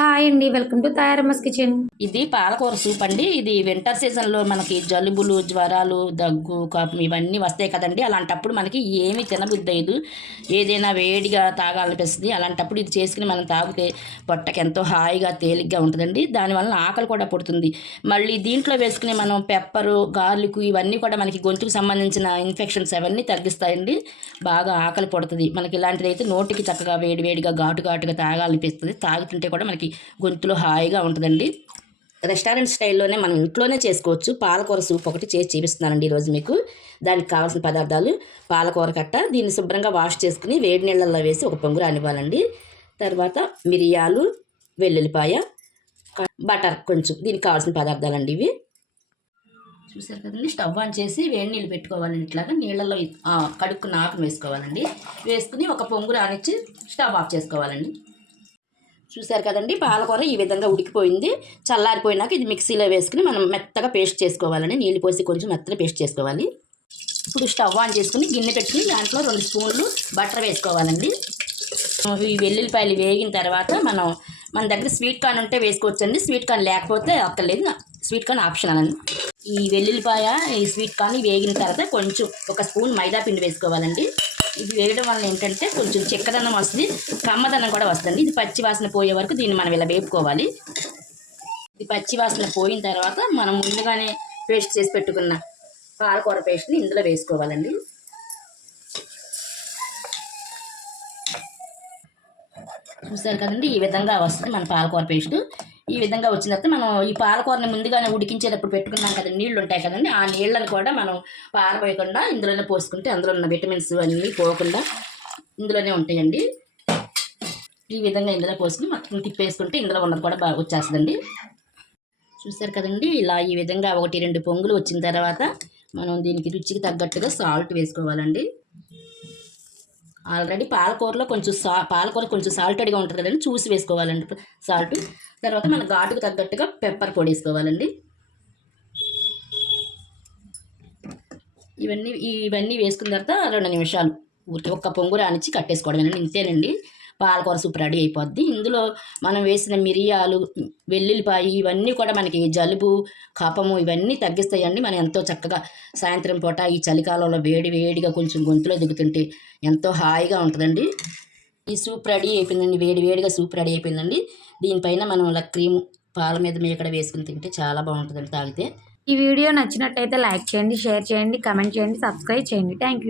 Hi అండి, welcome to తయారమ్మస్ kitchen. ఇది పాలకూర సూప్ అండి. ఇది వింటర్ సీజన్లో మనకి జలుబులు, జ్వరాలు, దగ్గు, కఫం ఇవన్నీ వస్తాయి కదండి. అలాంటప్పుడు మనకి ఏమీ తినబుద్దయ్యదు, ఏదైనా వేడిగా తాగాలనిపిస్తుంది. అలాంటప్పుడు ఇది చేసుకుని మనం తాగితే పొట్టకి ఎంతో హాయిగా తేలిగ్గా ఉంటుందండి. దానివల్ల ఆకలి కూడా పుడుతుంది. మళ్ళీ దీంట్లో వేసుకుని మనం పెప్పరు, గార్లిక్ ఇవన్నీ కూడా మనకి గొంతుకు సంబంధించిన ఇన్ఫెక్షన్స్ అవన్నీ తగ్గిస్తాయండి. బాగా ఆకలి పుడుతుంది మనకి. ఇలాంటిది అయితే నోటికి చక్కగా వేడివేడిగా ఘాటుగా తాగాలనిపిస్తుంది. తాగుతుంటే కూడా మనకి గొంతులో హాయిగా ఉంటుందండి. రెస్టారెంట్ స్టైల్లోనే మనం ఇంట్లోనే చేసుకోవచ్చు. పాలకూర సూప్ ఒకటి చేసి చూపిస్తున్నానండి ఈరోజు మీకు. దానికి కావాల్సిన పదార్థాలు: పాలకూర కట్ట, దీన్ని శుభ్రంగా వాష్ చేసుకుని వేడి నీళ్ళల్లో వేసి ఒక పొంగు రానివ్వాలండి. తర్వాత మిరియాలు, వెల్లుల్లిపాయ, బటర్ కొంచెం. దీనికి కావాల్సిన పదార్థాలండి ఇవి. చూసారు కదండి, స్టవ్ ఆన్ చేసి వేడి నీళ్ళు పెట్టుకోవాలండి. ఇట్లాగా నీళ్ళల్లో కడుక్కున్న ఆకును వేసుకోవాలండి. వేసుకుని ఒక పొంగు రానిచ్చి స్టవ్ ఆఫ్ చేసుకోవాలండి. చూసారు కదండి, పాలకూర ఈ విధంగా ఉడికిపోయింది. చల్లారిపోయినాక ఇది మిక్సీలో వేసుకుని మనం మెత్తగా పేస్ట్ చేసుకోవాలండి. నీళ్ళు పోసి కొంచెం మెత్తగా పేస్ట్ చేసుకోవాలి. ఇప్పుడు స్టవ్ ఆన్ చేసుకుని గిన్నె పెట్టుకుని దాంట్లో 2 స్పూన్లు బటర్ వేసుకోవాలండి. ఈ వెల్లుల్లిపాయలు వేగిన తర్వాత మన దగ్గర స్వీట్ కార్న్ ఉంటే వేసుకోవచ్చండి. స్వీట్ కార్న్ లేకపోతే అక్కర్లేదు, స్వీట్ కార్న్ ఆప్షనల్ అండి. ఈ వెల్లుల్లిపాయ, ఈ స్వీట్ కార్న్ వేగిన తర్వాత కొంచెం 1 స్పూన్ మైదా పిండి వేసుకోవాలండి. ఇది వేయడం వల్ల ఏంటంటే కొంచెం చిక్కదనం వస్తుంది, కమ్మదనం కూడా వస్తుంది. ఇది పచ్చి వాసన పోయే వరకు దీన్ని మనం ఇలా వేపుకోవాలి. ఇది పచ్చి వాసన పోయిన తర్వాత మనం ముందుగానే పేస్ట్ చేసి పెట్టుకున్న పాలకూర పేస్ట్ని ఇందులో వేసుకోవాలండి. చూసారు కదండి, ఈ విధంగా వస్తుంది మన పాలకూర పేస్ట్. ఈ విధంగా వచ్చిన తర్వాత మనం ఈ పాలకూరని ముందుగానే ఉడికించేటప్పుడు పెట్టుకున్నాం కదండి, నీళ్ళు ఉంటాయి కదండి, ఆ నీళ్ళని కూడా మనం పారబోయకుండా ఇందులోనే పోసుకుంటే అందులో ఉన్న విటమిన్స్ అన్నీ పోకుండా ఇందులోనే ఉంటాయండి. ఈ విధంగా ఇందులో పోసుకుని మొత్తం తిప్పేసుకుంటే ఇందులో ఉన్నది కూడా బాగా వచ్చేస్తుందండి. చూసారు కదండి, ఇలా ఈ విధంగా 1-2 పొంగులు వచ్చిన తర్వాత మనం దీనికి రుచికి తగ్గట్టుగా సాల్ట్ వేసుకోవాలండి. ఆల్రెడీ పాలకూర కొంచెం సాల్టెడ్గా ఉంటుంది కదండి, చూసి వేసుకోవాలండి సాల్ట్. తర్వాత మన ఘాటుకు తగ్గట్టుగా పెప్పర్ పొడి వేసుకోవాలండి. ఇవన్నీ వేసుకున్న తర్వాత 2 నిమిషాలు ఊరికి ఒక్క పొంగు రానిచ్చి కట్టేసుకోవడం. ఇంతేనండి, పాలకూర సూప్ రెడీ అయిపోద్ది. ఇందులో మనం వేసిన మిరియాలు, వెల్లుల్లిపాయ ఇవన్నీ కూడా మనకి జలుబు, కఫము ఇవన్నీ తగ్గిస్తాయండి. మనం ఎంతో చక్కగా సాయంత్రం పూట ఈ చలికాలంలో వేడిగా కొంచెం గొంతులో దిగుతుంటే ఎంతో హాయిగా ఉంటుందండి. ఈ సూప్ రెడీ అయిపోయిందండి, వేడిగా సూప్ రెడీ అయిపోయిందండి. దీనిపైన మనం ఇలా క్రీమ్ పాల మీద మీకడ వేసుకుని తింటే చాలా బాగుంటుందండి తాగితే. ఈ వీడియో నచ్చినట్టయితే లైక్ చేయండి, షేర్ చేయండి, కమెంట్ చేయండి, సబ్స్క్రైబ్ చేయండి. Thank you.